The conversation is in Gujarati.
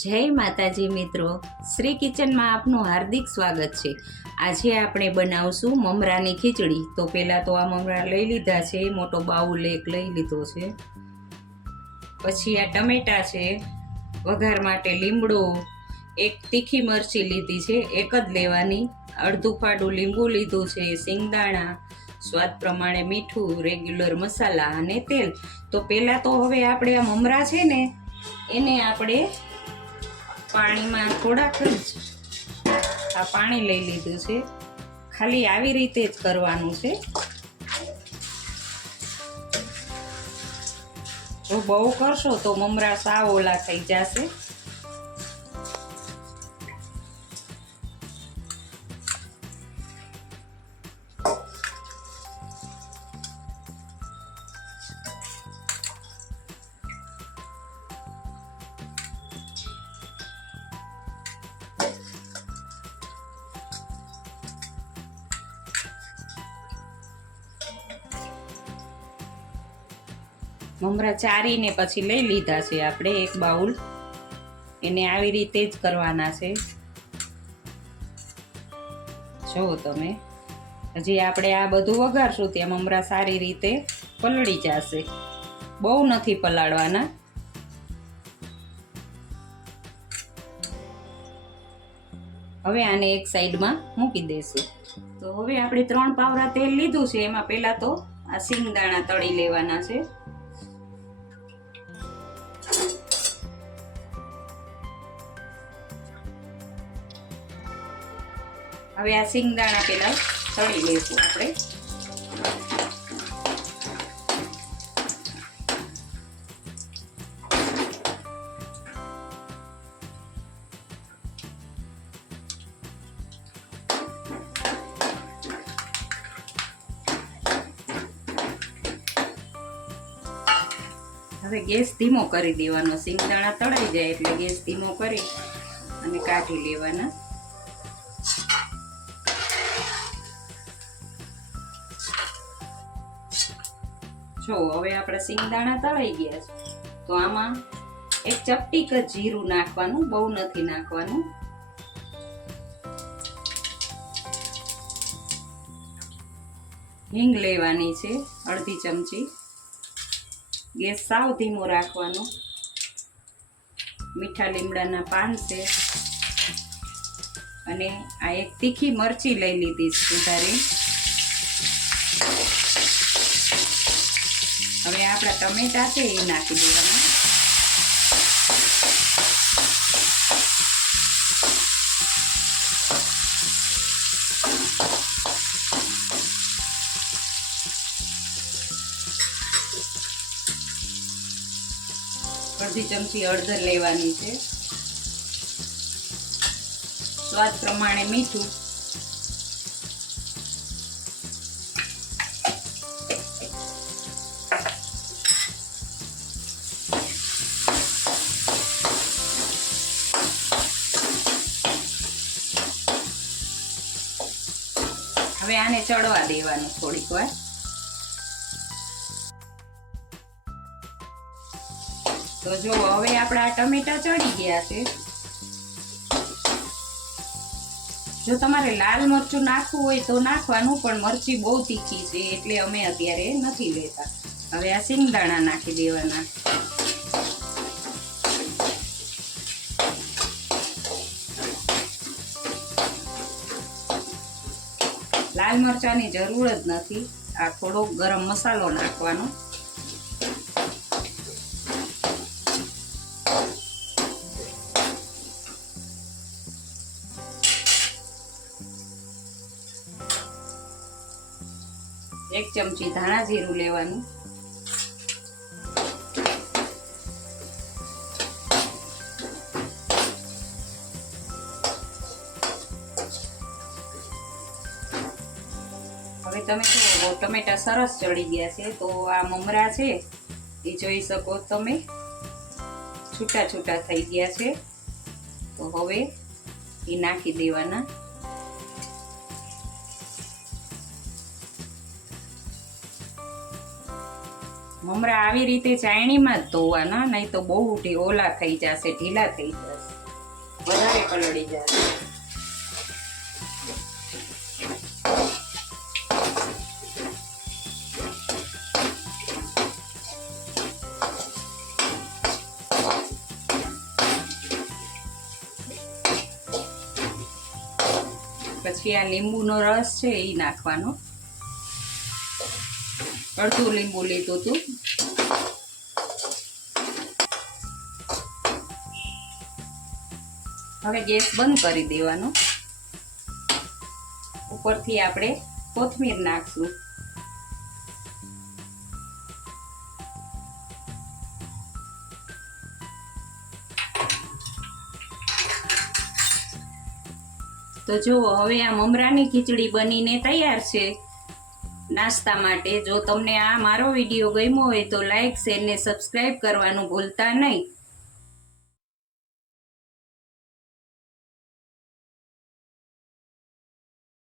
જય માતાજી મિત્રો, શ્રી કિચનમાં આપનું હાર્દિક સ્વાગત છે। આજે આપણે બનાવશું મમરાની ખીચડી। તો પહેલાં તો આ મમરા લઈ લીધા છે, મોટો બાઉલ એક લઈ લીધો છે। પછી આ ટમેટા છે, વઘાર માટે લીમડો, એક તીખી મરચી લીધી છે, એક જ લેવાની, અડધું ફાડું લીંબુ લીધું છે, સિંગદાણા, સ્વાદ પ્રમાણે મીઠું, રેગ્યુલર મસાલા અને તેલ। તો પહેલાં તો હવે આપણે આ મમરા છે ને એને આપણે પાણીમાં થોડાક આ પાણી લઈ લીધું છે, ખાલી આવી રીતે જ કરવાનું છે। જો બહુ કરશો તો મમરા સાવ ઓલા થઈ જશે। મમરા ચારીને પછી લઈ લીધા છે આપણે એક બાઉલ, એને આવી રીતે જ કરવાના છે। જો તમે હજી આપણે આ બધું વઘારશું ત્યાં મમરા સારી રીતે પલળી જશે, બહુ નથી પલાળવાના। હવે આને એક સાઈડમાં મૂકી દઈશું। તો હવે આપણે 3 પાવરા તેલ લીધું છે, એમાં પહેલા તો આ સિંગદાણા તળી લેવાના છે। હવે આ સિંગદાણા પહેલા તળી લઈશું આપણે। હવે ગેસ ધીમો કરી દેવાનો, સિંગદાણા તળાઈ જાય એટલે ગેસ ધીમો કરી અને કાઢી લેવાના। જો હવે આપણે સિંગદાણા તળાઈ ગયા છે, તો આમાં એક ચપટીક જ જીરું નાખવાનું, બહુ નથી નાખવાનું। હિંગ લેવાની છે અડધી ચમચી, ગેસ સાવ ધીમો રાખવાનો। મીઠા લીમડાના પાન છે અને આ એક તીખી મરચી લઈ લીધી છે સુધારી। હવે આપણા ટમેટા છે એ નાખી દેવાના। અડધી ચમચી હળદર લેવાની છે, સ્વાદ પ્રમાણે મીઠું, હવે આને ચડવા દેવાનું થોડીક વાર। તો જો હવે આપણા ટમેટા ચડી ગયા છે। જો તમારે લાલ મરચું નાખવું હોય તો નાખવાનું, પણ મરચી બહુ તીખી છે એટલે અમે અત્યારે નથી લેતા। હવે આ સિંગદાણા નાખી દેવાના। લાલ મરચાંની જરૂર જ નથી, આ થોડો ગરમ મસાલો નાખવાનો। એક ચમચી ધાણા જીરું લેવાનું। હવે તમે જો ટમેટા સરસ ચડી ગયા છે, તો આ મમરા છે એ જોઈ શકો તમે છૂટા છૂટા થઈ ગયા છે। તો હવે એ નાખી દેવાના। મમરા આવી રીતે ચાયણીમાં જ ધોવાના, નહીં તો બહુ ઓલા થઈ જશે, ઢીલા થઈ જશે। વધારે પલળી જાય. પછી આ લીંબુનો રસ છે એ નાખવાનો. અડધું લીંબુ લીધું હતું. હવે ગેસ બંધ કરી દેવાનો. ઉપરથી આપણે કોથમીર નાખશું. તો જુઓ હવે આ મમરાની ખીચડી બનીને તૈયાર છે નાસ્તા માટે. જો તમને આ મારો વિડીયો ગમ્યો હોય તો લાઈક, શેર ને સબસ્ક્રાઈબ કરવાનું ભૂલતા નહીં.